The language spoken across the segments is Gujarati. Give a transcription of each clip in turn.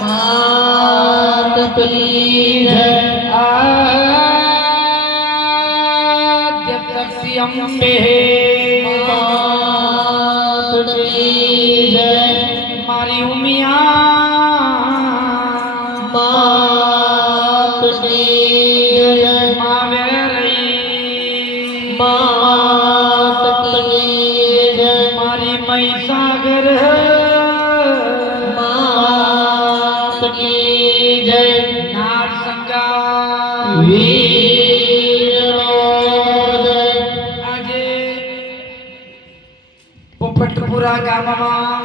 માત કી જય આદ્યપ્યંબે માત કી જય મારી ઉમિયા માત કી જય માવેરઈ માત કી જય મારી મહીસાગર માત પોપટપુરા ગામમાં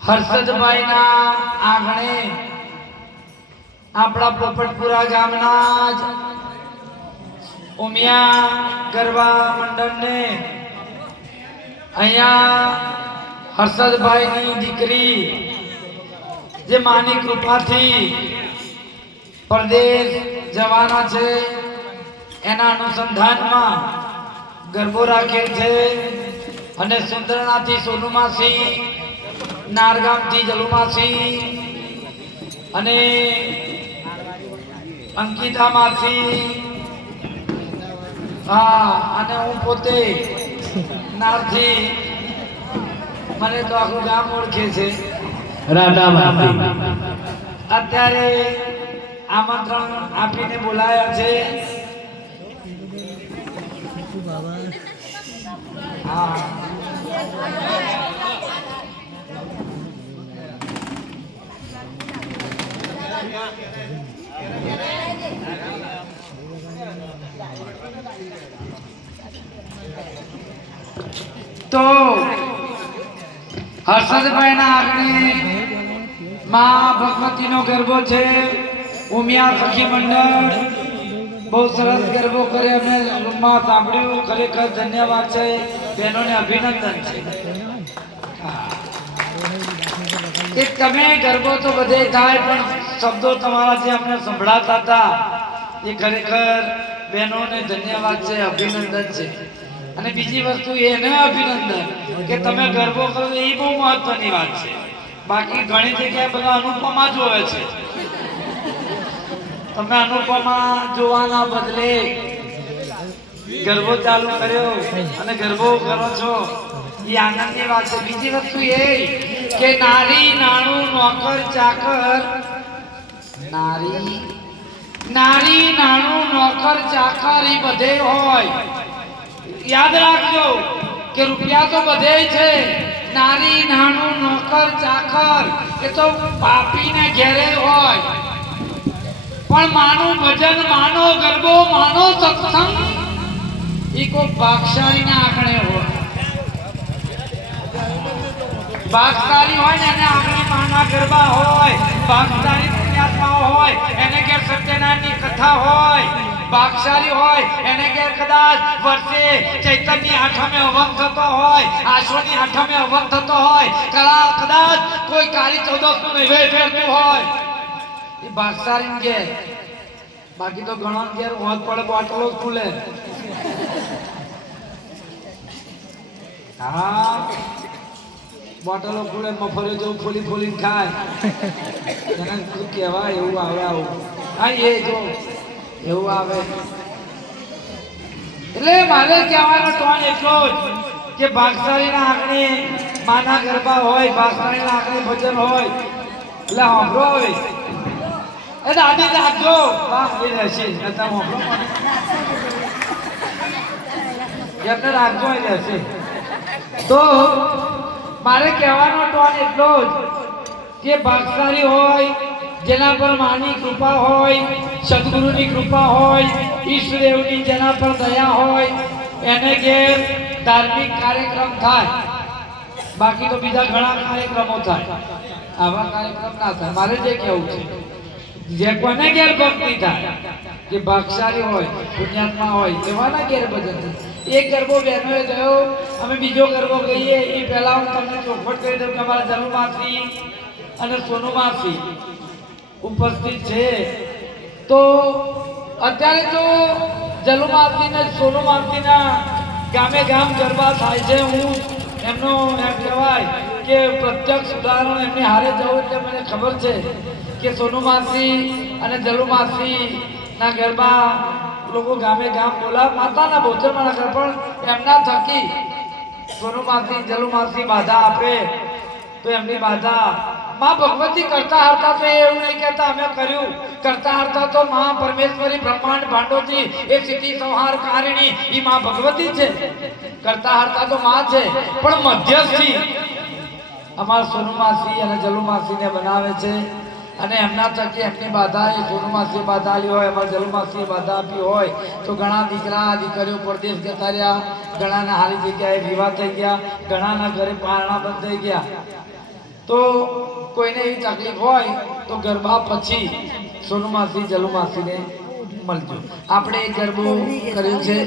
હર્ષદભાઈના આંગણે આપણા પોપટપુરા ગામના જ ઉમિયા ગરબા મંડળને અહીંયા હર્ષદભાઈની દીકરી જે માની કૃપાથી પરદેશ જવાના છે, એના અનુસંધાનમાં ગરબો રાખેલ છે. અને સુંદરણાથી સોનુમાસી નારગામથી જલુમાસી અને અંકિતા માસી હા અને હું પોતે નારથી મને તો આખું ગામ ઓળખે છે. અત્યારે આમંત્રણ આપીને બોલાયા છે. તો હર્ષદભાઈના આંગણે માં ભગવતીનો ગરબો છે ઉમિયા સખી મંડળ. બહુ સરસ ગરબો કરે અમે રૂમમાં સાંભળ્યું. ખરેખર ધન્યવાદ છે. બહેનોને અભિનંદન છે. હા. કે તમે ગરબો તો બધે થાય, પણ શબ્દો તમારા જે અમને સંભળાતા હતા, એ ખરેખર બહેનોને ધન્યવાદ છે, અભિનંદન છે. અને બીજી વસ્તુ એને અભિનંદન, કે તમે ગરબો કરો એ બહુ મહત્વની વાત છે. બાકી ઘણી જગ્યાએ બધા અનુપમા હોય છે. તમે અનુપમા જોવાના બદલે ગરબો ચાલુ કર્યો અને ગરબો કરો છો. એ આનંદની વાત છે. બીજી વસ્તુ એ કે નારી, નાણું, નોકર, ચાકર, નારી નારી, નાણું, નોકર, ચાકર એ બધે હોય. યાદ રાખજો કે રૂપિયા તો બધે છે. નારી, નાણું, નોકર, ચાકર એ તો પાપીને ઘેરે હોય. પણ માનું ભજન, માનો ગરબો, માનો સત્સંગ, એ કોઈ ભાગશાળીના આંગણે હોય. ભાગશાળી હોય ને એને આંગળી માના ગરબા હોય ભાગશાળી પુણ્યાત્મા હોય, એને ઘેર સત્યનારાયણની કથા હોય ભાગશાળી હોય, એને ઘેર કદાચ વર્ષે ચૈતન્ય આઠમે અવન થતો હોય, આશ્વની આઠમે અવન થતો હોય, કળા કદાચ કોઈ કાળી ચૌદસનું નૈવેદ્ય હોય એ ભાગશાળી કે. બાકી તો ઘણા ઘેર હોત પડે બોટલો ખુલે. હા. બોટલો ખુલે મફરે જો ફોલી ફોલી ખાય. એને શું કહેવાય, એવું આવે આવું. હા, એ જો, એવું આવે. એટલે મારે કહેવાનો ટોન એટલો જ કે ભાગશાળીના આંગણે માના ગરબા હોય, ભાગશાળીના આંગણે ભજન હોય, એટલે સાંભળો હવે. એ દાદી રાખજો એ રહેશે રાખજો, એ રહેશે તો મારે કહેવાનો ટોન એટલો જ કે ભાગશાળી હોય, જેના પર માની કૃપા હોય, સદગુરુની કૃપા હોય ઈષ્ટદેવની જેના પર દયા હોય, એને ઘેર ધાર્મિક કાર્યક્રમ થાય. બાકી તો બીજા ઘણા કાર્યક્રમો થાય. આવા કાર્યક્રમ ના થાય. મારે જે કહેવું છે જે કોને ઘેર ભક્તિ થાય, જે ભાગશાળી હોય, પુણ્યાત્મા હોય, એવાના ઘેર ભજન એક ગરબો બહેનોએ ગયો, અમે બીજો ગરબો કહીએ એ પહેલા હું તમને ચોખવટ કરી દઉં કે અમારા માસી અને સોનુમાસી ઉપસ્થિત છે. તો અત્યારે તો જલુમાસી ને સોનુમાસીના ગામે ગામ ગરબા થાય છે. હું એમનો એમ કહેવાય કે પ્રત્યક્ષ ઉદાહરણ એમની હારે જવું એટલે મને ખબર છે કે સોનુ માસી અને જલુમાસી ના ગરબા લોકો ગામે ગામ બોલા. માતાના ભોજન ભોજનમાં કરે પણ એમના થકી સોનુમાસી જલુમાસી બાધા આપે તો એમની બાધા માં ભગવતી કરતા હરતા તો એવું નહીં કહેતા, અમે કર્યું. કરતા હરતા તો માં પરમેશ્વરી, બ્રહ્માંડ ભાંડોતી એ સિદ્ધિ સંહાર કારિણી એ માં ભગવતી છે. કરતા હરતા તો માં છે. પણ મધ્યસ્થી અમારા સોનુમાસી અને જલુમાસીને બનાવે છે. અને એમના થકી એમની બાધા એ સોનુમાસી બાધા આવી હોય, અમારા જલુમાસી બાધા આપી હોય, તો ઘણા દીકરા, દીકરીઓ પરદેશ જતા રહ્યા. ઘણાના હારી જગ્યાએ વિવાહ થઈ ગયા. ઘણાના ઘરે પારણા બંધ થઈ ગયા. તો કોઈને એવી તકલીફ હોય, તો ગરબા પછી સોનુમાસી, જલુમાસીને મળજો. આપણે એક ગરબો કર્યું છે.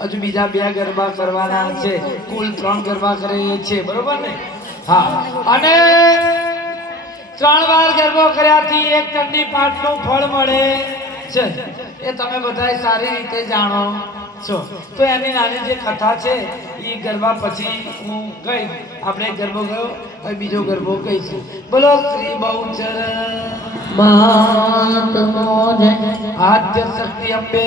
હજુ બીજા બે ગરબા કરવાના છે. કુલ ત્રણ ગરબા કરીએ છીએ બરોબર ને? હા. અને ત્રણ વાર ગરબો કર્યાથી એક ચંડી પાઠનું ફળ મળે છે. એ તમે બધાય સારી રીતે જાણો છો. તો એની નાની જે કથા છે એ ગરબા પછી હું કઈ આપણે ગરબો ગયો હવે બીજો ગરબો કહીશું બોલો શ્રી બહુચર બાત આદ્ય શક્તિ અંબે.